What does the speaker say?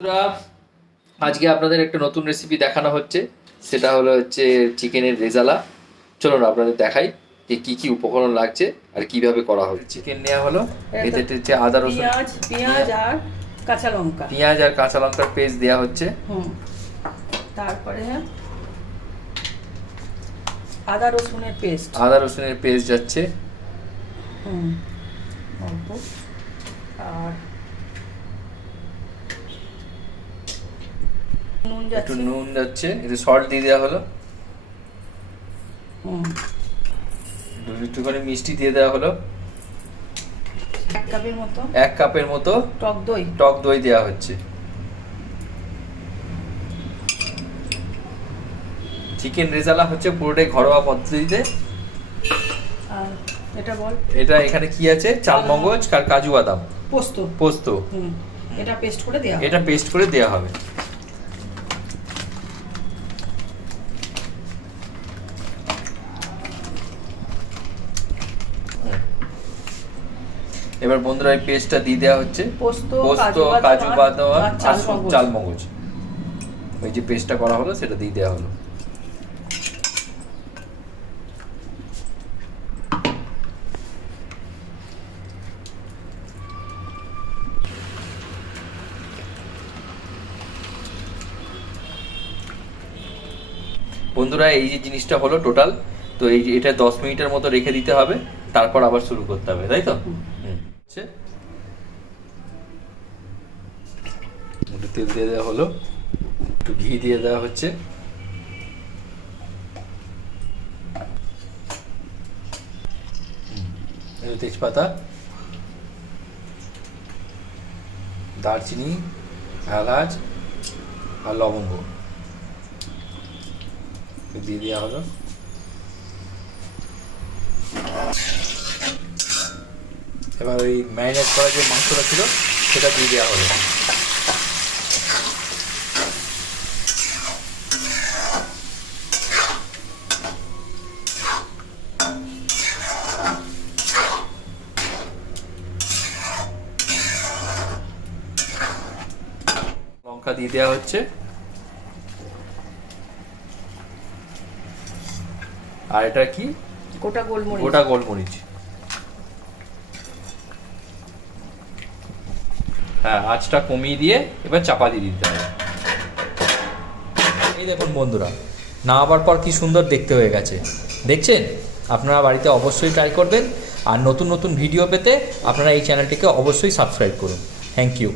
বন্ধুরা, আজকে আপনাদের একটা নতুন রেসিপি দেখানো হচ্ছে। সেটা হচ্ছে চিকেনের রেজালা। চলুন আপনাদের দেখাই যে কি কি উপকরণ লাগছে আর কিভাবে করা হবে। চিকেন নেওয়া হলো, এতে হচ্ছে আদা রসুন, পেঁয়াজ আর কাঁচা লঙ্কা, পেঁয়াজ আর কাঁচা লঙ্কার পেস্ট দেওয়া হচ্ছে। তারপরে আদা রসুনের পেস্ট যাচ্ছে। অল্প। আর একটু নুন যাচ্ছে, একটু সল্ট দিয়ে দেওয়া হলো, একটুখানি মিষ্টি দিয়ে দেওয়া হলো, 1 কাপের মতো টক দই দেওয়া হচ্ছে। চিকেন রেজালা হচ্ছে পুরোটাই ঘরোয়া পদ্ধতিতে। আর এটা এখানে কি আছে? চালমগজ আর কাজু বাদাম, পোস্ত। এটা পেস্ট করে দেওয়া হবে। এবার বন্ধুরা এই পেস্টটা দিয়ে দেওয়া হচ্ছে। পোস্ত, কাজু বাদাম আর চালমগজ, ওই যে পেস্টটা করা হলো সেটা দিয়ে দেওয়া হলো। বন্ধুরা, এই যে জিনিসটা হলো টোটাল, তো এই যে এটা 10 মিনিটের মতো রেখে দিতে হবে, তারপর আবার শুরু করতে হবে, তাই তো? একটু তেল দিয়ে দেওয়া হলো, একটু ঘি দিয়ে দেওয়া হচ্ছে, তেজপাতা, দারচিনি, এলাচ আর লবঙ্গ দিয়ে দেওয়া হলো। এবার ওই ম্যারিনেট করা যে মাংসটা ছিল সেটা দিয়ে দেওয়া হলো। লঙ্কা দিয়ে দেওয়া হচ্ছে, আর এটা কি? গোটা গোলমরিচ। হ্যাঁ, আঁচটা কমিয়ে দিয়ে এবার চাপা দিয়ে দিতে হবে। এই দেখুন বন্ধুরা, নামাবার পর কি সুন্দর দেখতে হয়ে গেছে, দেখছেন? আপনারা বাড়িতে অবশ্যই ট্রাই করবেন, আর নতুন নতুন ভিডিও পেতে আপনারা এই চ্যানেলটিকে অবশ্যই সাবস্ক্রাইব করুন। Thank you.